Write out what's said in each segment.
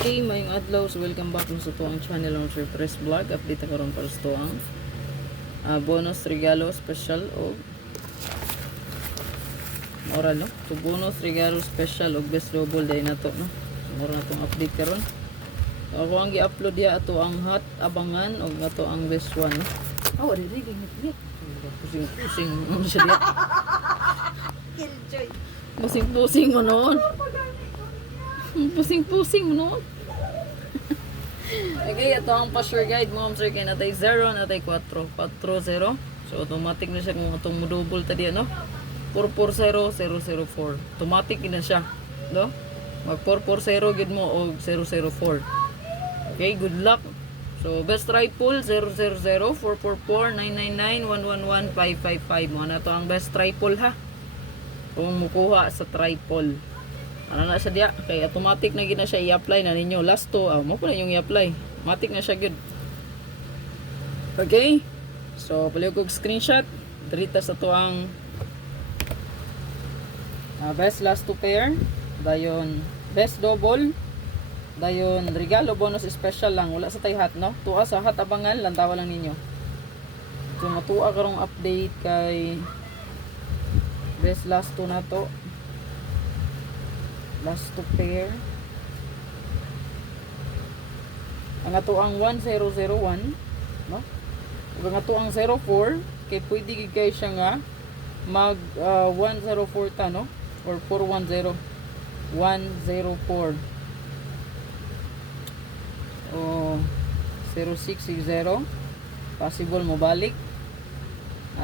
Okay, mayong adlaw. So welcome back sa to ang channel ng Surprise Vlog. Update na karon para sa to ang bonus regalo special o mura no. So bonus regalo special o best double day na to no. So mura na tong update karon. So, ako ang gi-upload dia ato ang hot abangan o ato ang best one no. Oh, really gigit. Pusing mo siya dia. Killjoy. Pusing mo noon. Pusing mo noon. Okay, ito ang pa-sure guide mo sir kay natay 0, natay 4, 4-0. So automatic na siya kung itong double ta diyan no. 440-004. Automatic na siya, no? Mag 440 gid mo og 004. Okay, good luck. So best triple 000 444 999 111 555 mo na to ang best triple ha. Kung mukuha sa triple. Ano na siya diya? Kay automatic na gid na siya i-apply na ninyo. Last to, mo pa na yung i-apply. Automatic na siya good. Okay? So, paliw kong screenshot. Dirita sa to ang best last two pair. Dayon, best double. Dayon, regalo bonus special lang. Wala sa tay hat, no? Tuwa sa hat abangan, lantawa lang ninyo. So, matuwa karong update kay best last two na to. Last two pair. Ang ato ang 1001, no? Ug ang ato ang 04 kay pwede gid kay siya nga mag 104 ta no or 410 104 o 0660 possible mo balik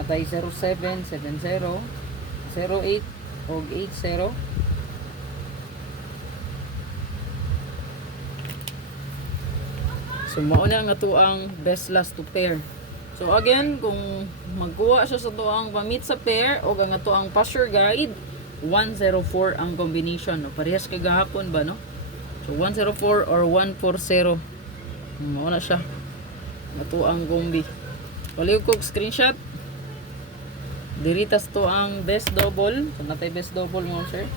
atay 0770 08 og 80. So mauna nga to ang best last to pair. So again, kung magkuha siya sa to ang pamit sa pair o nga to ang pa-sure guide, 104 ang combination. No? Parehas kagahapon ba no? So 104 or 140. Mauna siya. Nga to ang combi. Paliw ko screenshot. Diritas to ang best double. So natay best double mo sir.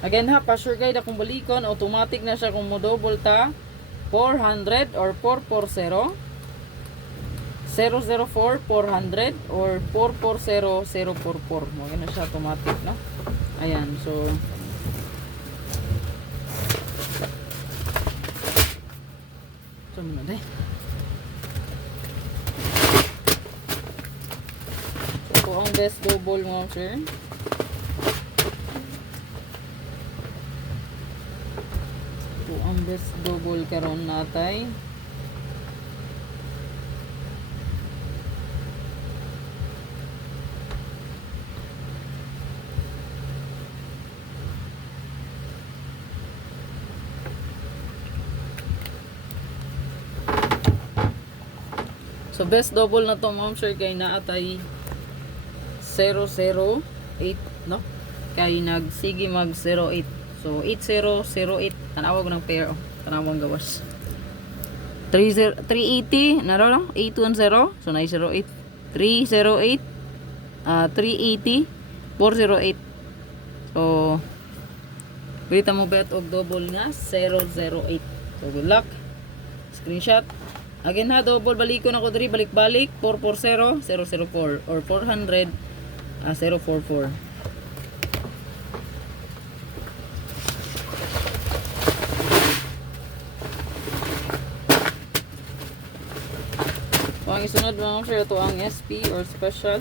Again ha, pa-sure guide akong balikon, automatic na siya kung mo double ta 400 or 440 004 400 or 440 044. Mo na siya automatic no. Ayan, so muna deh. So ang best double mo sir. Ang best double karon natay so best double na to ma'am sir kay naatay 008 no kay nagsige mag 08. So 8008 tanawag ng pair tanawang gawas 380 na raw 810 so 908 308 380 408 so bilita mo bet og double nga 008. So good luck. Screenshot again ha, double balikon ako diri balik-balik 440 004 or 400 044. Ang isunod mga sir, ito ang SP or special.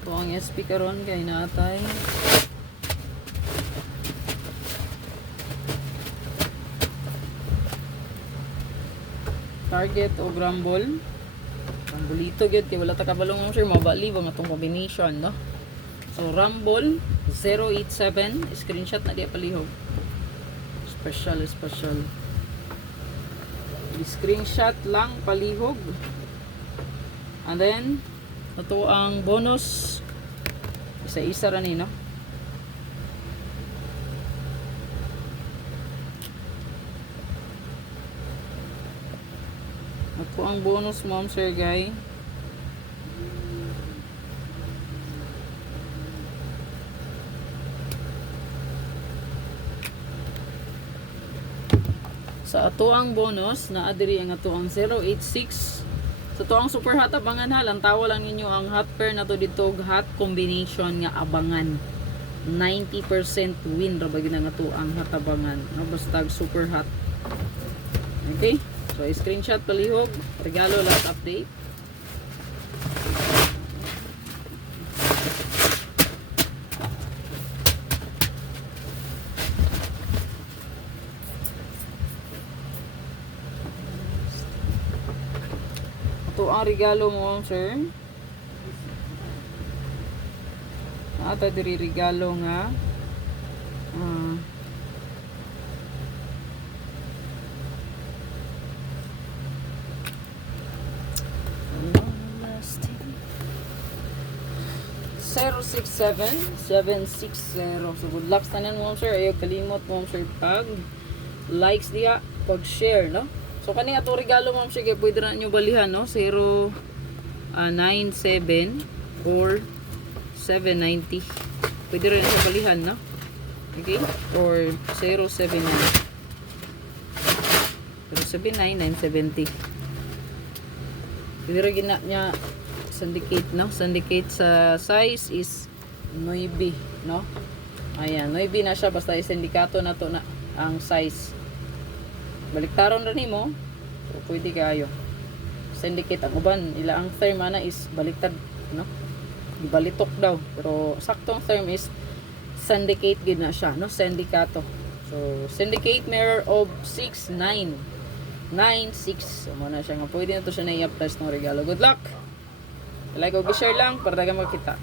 Ito ang SP karon kay natay target o grumble. Ang bulito gyud kay wala ta kabalong mga sir, mabali ba matong combination no. So rumble 087 screenshot na diya palihog. Special. Screenshot lang palihog. And then ito ang bonus isa-isa ra ni no. Ito ang bonus ma'am sir guy. sa atoang bonus na adiri ang atoang 086. Sa atoang super hot abangan ha, lantawa lang ninyo ang hot pair na to dito, hot combination nga abangan. 90% win ra ba gina nga to ang hot abangan. No, basta super hot. Okay? So screenshot palihog, regalo last update. Ito ang regalo mo, sir. Ata diri regalo nga. Zero 67760. So good luck tanan mo, sir. Ayaw kalimot mo, sir, pag likes diha, pag share, no? So kani ato regalo mo, sir, kaya pwede na nyo balihan, no? 097 or 790. Pwede rin sa balihan, no? Okay? Or 079. 079 970. Pwede rin gina niya syndicate, no? Syndicate sa size is 9, no? Ayan, 9 na siya, basta sindikato na to na ang size. Baliktaron rin mo, so pwede kayo. Syndicate ang uban, ila ang term ana is baliktad, no? Ibalitok daw, pero saktong term is syndicate gid na siya, no? Sindikato. So syndicate mirror of 6996. So muna siya nga pwede na to siya na i-apply ng regalo. Good luck. Like o share lang para dagang makita.